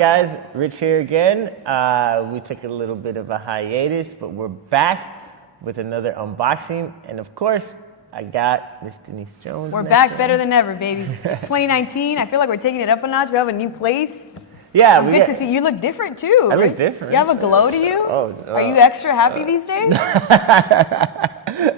guys? Rich here again. We took a little bit of a hiatus, but we're back with another unboxing. And of course, I got Miss Denise Jones. We're back better than ever, baby. It's 2019. I feel like we're taking it up a notch. We have a new place. Yeah, good to see you. Look different too. I look different. You have a glow to you. Oh, Are you extra happy these days?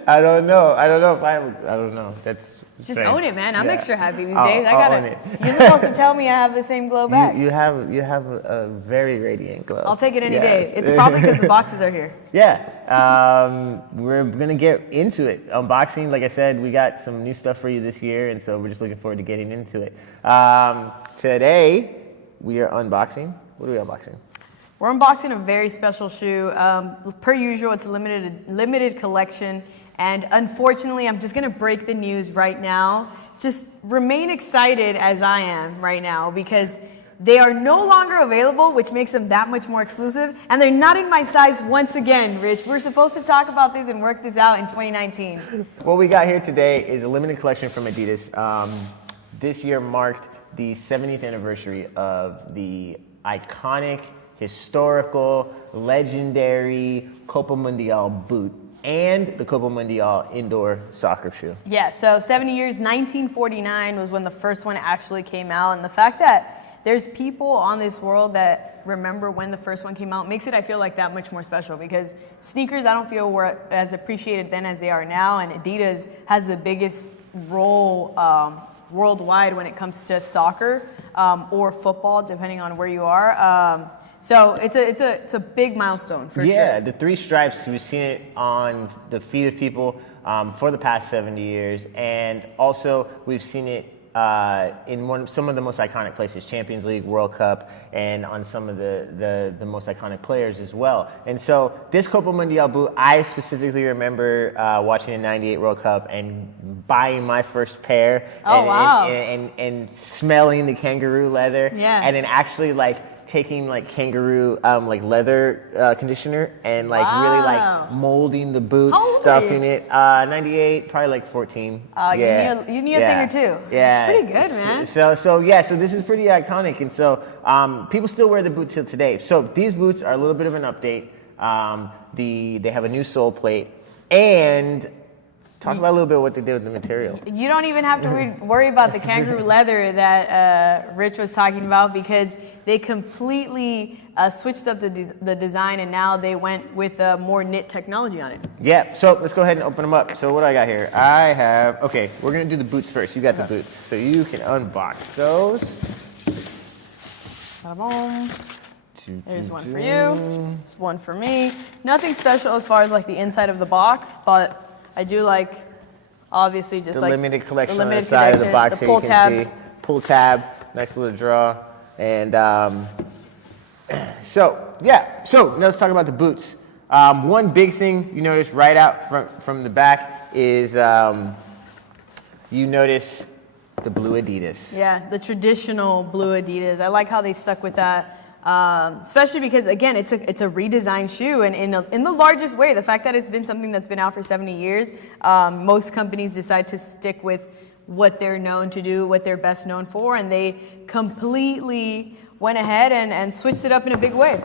I don't know. I don't know if I don't know. That's just strange. Own it, man. I'm extra happy these days. I'll own it. You're supposed to tell me I have the same glow back. You have a very radiant glow. I'll take it any day. It's probably because the boxes are here. Yeah. We're gonna get into it. Unboxing, like I said, we got some new stuff for you this year, and so we're just looking forward to getting into it. Today we are unboxing. What are we unboxing? We're unboxing a very special shoe. Per usual, it's a limited collection. And unfortunately, I'm just gonna break the news right now. Just remain excited as I am right now because they are no longer available, which makes them that much more exclusive. And they're not in my size once again, Rich. We're supposed to talk about this and work this out in 2019. What we got here today is a limited collection from Adidas. This year marked the 70th anniversary of the iconic, historical, legendary Copa Mundial boot and the Copa Mundial indoor soccer shoe. Yeah, so 70 years, 1949 was when the first one actually came out. And the fact that there's people on this world that remember when the first one came out makes it, I feel like, that much more special because sneakers, I don't feel were as appreciated then as they are now. And Adidas has the biggest role worldwide when it comes to soccer or football, depending on where you are. So it's a big milestone for sure. Yeah, the three stripes, we've seen it on the feet of people for the past 70 years, and also we've seen it in some of the most iconic places, Champions League, World Cup, and on some of the most iconic players as well. And so this Copa Mundial boot, I specifically remember watching the '98 World Cup and buying my first pair. Oh, wow. And smelling the kangaroo leather. Yeah. And then actually taking kangaroo leather conditioner and really molding the boots, stuffing it. 98, probably 14. Yeah. You knew a thing or two. Yeah, it's pretty good, man. So this is pretty iconic, and so people still wear the boot till today. So these boots are a little bit of an update. They have a new sole plate, and talk about a little bit what they did with the material. You don't even have to worry about the kangaroo leather that Rich was talking about because they completely switched up the design and now they went with more knit technology on it. Yeah, so let's go ahead and open them up. So what do I got here? Okay, we're gonna do the boots first. You got the boots, so you can unbox those. Ta-da-boom. There's one for you, there's one for me. Nothing special as far as the inside of the box, but I do obviously just the limited collection on the side of the box here, you can tab. see. Pull tab, nice little draw. And so now let's talk about the boots. One big thing you notice right out from the back is you notice the blue Adidas. Yeah, the traditional blue Adidas. I like how they stuck with that. Especially because, again, it's a redesigned shoe, and in the largest way, the fact that it's been something that's been out for 70 years, most companies decide to stick with what they're known to do, what they're best known for, and they completely went ahead and switched it up in a big way.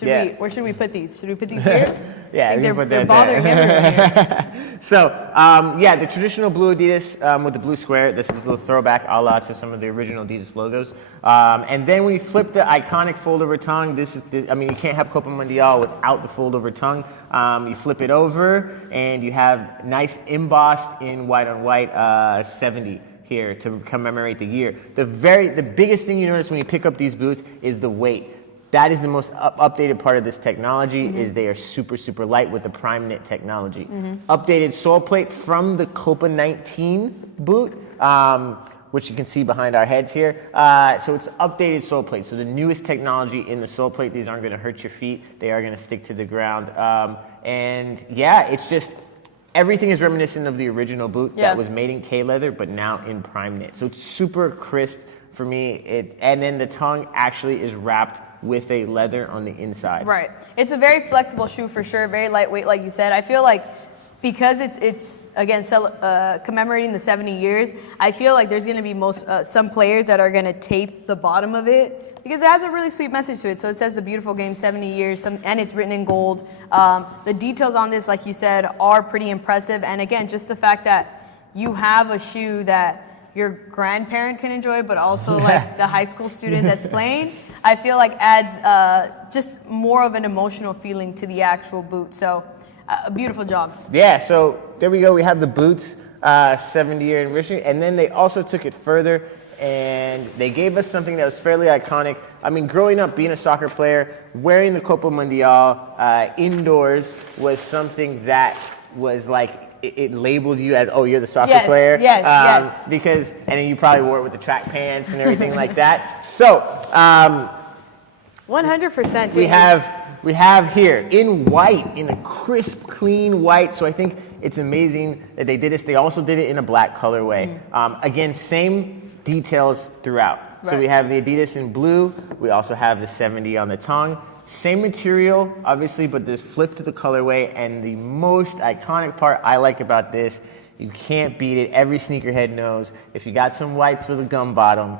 Where should we put these? Should we put these here? Yeah, I think they're bothering everyone here. So, the traditional blue Adidas with the blue square, this is a little throwback a la to some of the original Adidas logos. And then we flip the iconic fold-over tongue. You can't have Copa Mundial without the fold-over tongue. You flip it over, and you have nice embossed in white on white 70 here to commemorate the year. The biggest thing you notice when you pick up these boots is the weight. That is the most updated part of this technology. Is they are super, super light with the primeknit technology. Updated sole plate from the Copa 19 boot, which you can see behind our heads here. So it's updated sole plate. So the newest technology in the sole plate. These aren't going to hurt your feet. They are going to stick to the ground. It's just everything is reminiscent of the original boot that was made in K leather, but now in primeknit. So it's super crisp for me. And then the tongue actually is wrapped with a leather on the inside. Right. It's a very flexible shoe for sure, very lightweight like you said. I feel like because it's again commemorating the 70 years, I feel like there's going to be some players that are going to tape the bottom of it because it has a really sweet message to it. So it says the beautiful game 70 years, and it's written in gold. The details on this, like you said, are pretty impressive. And again, just the fact that you have a shoe that your grandparent can enjoy, but also like the high school student that's playing, I feel like adds just more of an emotional feeling to the actual boot. So a beautiful job. Yeah, so there we go. We have the boots, 70-year anniversary, and then they also took it further, and they gave us something that was fairly iconic. I mean, growing up, being a soccer player, wearing the Copa Mundial indoors was something that was like, it labeled you as, oh, you're the soccer player. Yes. Because, and then you probably wore it with the track pants and everything like that. So, 100% too. we have here in white, in a crisp, clean white. So I think it's amazing that they did this. They also did it in a black colorway. Again, same details throughout. Right. So we have the Adidas in blue. We also have the 70 on the tongue. Same material, obviously, but this flip to the colorway. And the most iconic part I like about this, you can't beat it. Every sneakerhead knows if you got some whites with a gum bottom,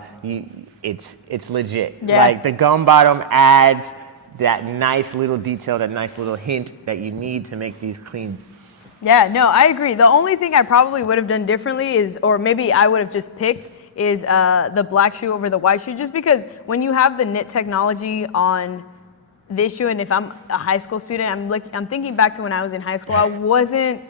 it's legit. Yeah. Like the gum bottom adds that nice little detail, that nice little hint that you need to make these clean. Yeah, no, I agree. The only thing I probably would have done differently is, or maybe I would have just picked, is the black shoe over the white shoe, just because when you have the knit technology on this shoe, and if I'm a high school student, I'm thinking back to when I was in high school. I wasn't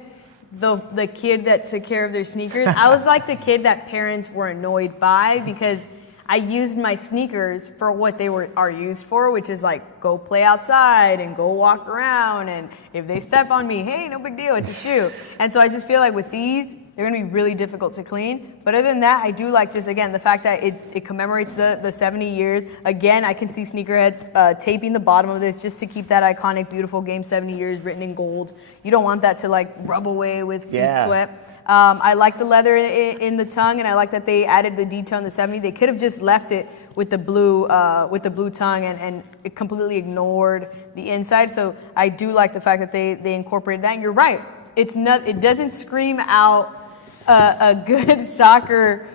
the kid that took care of their sneakers. I was like the kid that parents were annoyed by, because I used my sneakers for what they are used for, which is like go play outside and go walk around, and if they step on me, hey, no big deal, it's a shoe. And so I just feel like with these, they're gonna be really difficult to clean. But other than that, I do like just, again, the fact that it commemorates the 70 years. Again, I can see sneakerheads taping the bottom of this just to keep that iconic, beautiful game 70 years written in gold. You don't want that to like rub away with feet sweat. I like the leather in the tongue, and I like that they added the detail in the 70. They could have just left it with the blue tongue and it completely ignored the inside. So I do like the fact that they incorporated that. And you're right, it doesn't scream out a good soccer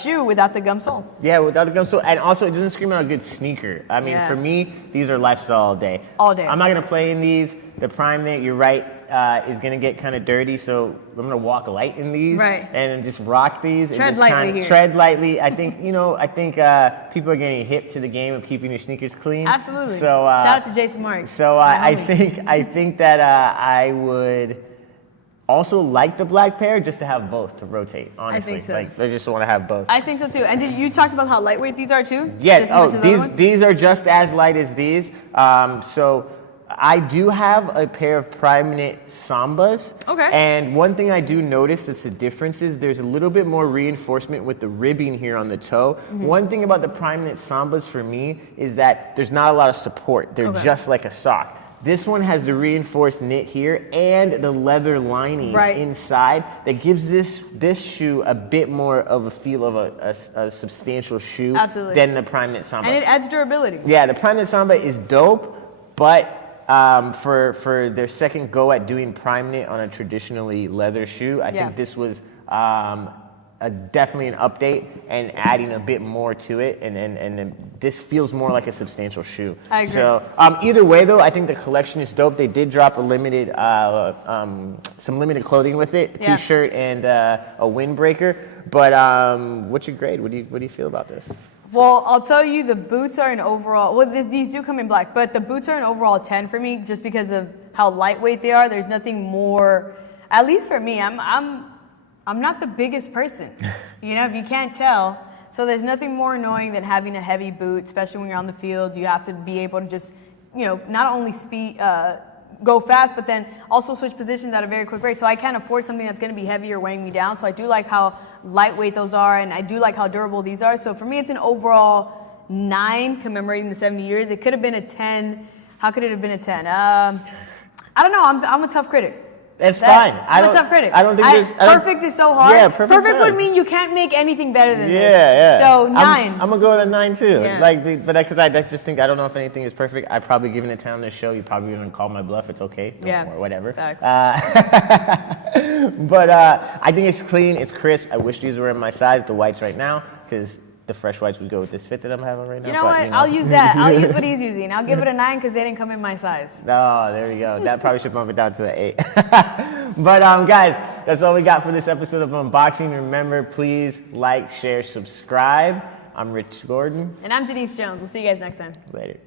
shoe without the gum sole. Yeah, without the gum sole, and also it doesn't scream out a good sneaker. I mean, for me, these are lifestyle all day. All day. I'm not gonna play in these. The primeknit, you're right, is gonna get kind of dirty, so I'm gonna walk light in these, right, and just rock these. Tread and just lightly here. Tread lightly. I think people are getting hip to the game of keeping your sneakers clean. Absolutely. So shout out to Jason Marks. So I think that I would also like the black pair just to have both to rotate, honestly. I think so. Like, I just want to have both. I think so too. And you talked about how lightweight these are too? Yes. These are just as light as these. So I do have a pair of primeknit Sambas. Okay. And one thing I do notice that's the difference is there's a little bit more reinforcement with the ribbing here on the toe. Mm-hmm. One thing about the primeknit Sambas for me is that there's not a lot of support. They're just like a sock. This one has the reinforced knit here and the leather lining inside that gives this shoe a bit more of a feel of a substantial shoe than the primeknit Samba. And it adds durability. Yeah, the primeknit Samba is dope, but for their second go at doing primeknit on a traditionally leather shoe, I think this was definitely an update and adding a bit more to it, and this feels more like a substantial shoe. I agree. So either way, though, I think the collection is dope. They did drop some limited clothing with it, a t-shirt and a windbreaker. But what's your grade? What do you feel about this? Well, I'll tell you, the boots are an overall. Well, these do come in black, but the boots are an overall 10 for me, just because of how lightweight they are. There's nothing more. At least for me, I'm not the biggest person, if you can't tell. So there's nothing more annoying than having a heavy boot, especially when you're on the field. You have to be able to just, not only go fast, but then also switch positions at a very quick rate. So I can't afford something that's going to be heavy or weighing me down. So I do like how lightweight those are, and I do like how durable these are. So for me, it's an overall 9 commemorating the 70 years. It could have been a 10. How could it have been a 10? I don't know. I'm a tough critic. It's fine. I'm a tough critic. I don't think there's... Perfect is so hard. Yeah, perfect would mean you can't make anything better than this. Yeah. So 9. I'm going to go with a 9 too. Yeah. Because I just think, I don't know if anything is perfect. I'd probably given it 10 on this show. You're probably going to call my bluff. It's okay. Or whatever. Facts. But I think it's clean. It's crisp. I wish these were in my size, the whites right now, because the fresh whites would go with this fit that I'm having right now. You know but, what? I'll use that. I'll use what he's using. I'll give it a 9 because they didn't come in my size. Oh, there we go. That probably should bump it down to an 8. But guys, that's all we got for this episode of Unboxing. Remember, please like, share, subscribe. I'm Rich Gordon. And I'm Denise Jones. We'll see you guys next time. Later.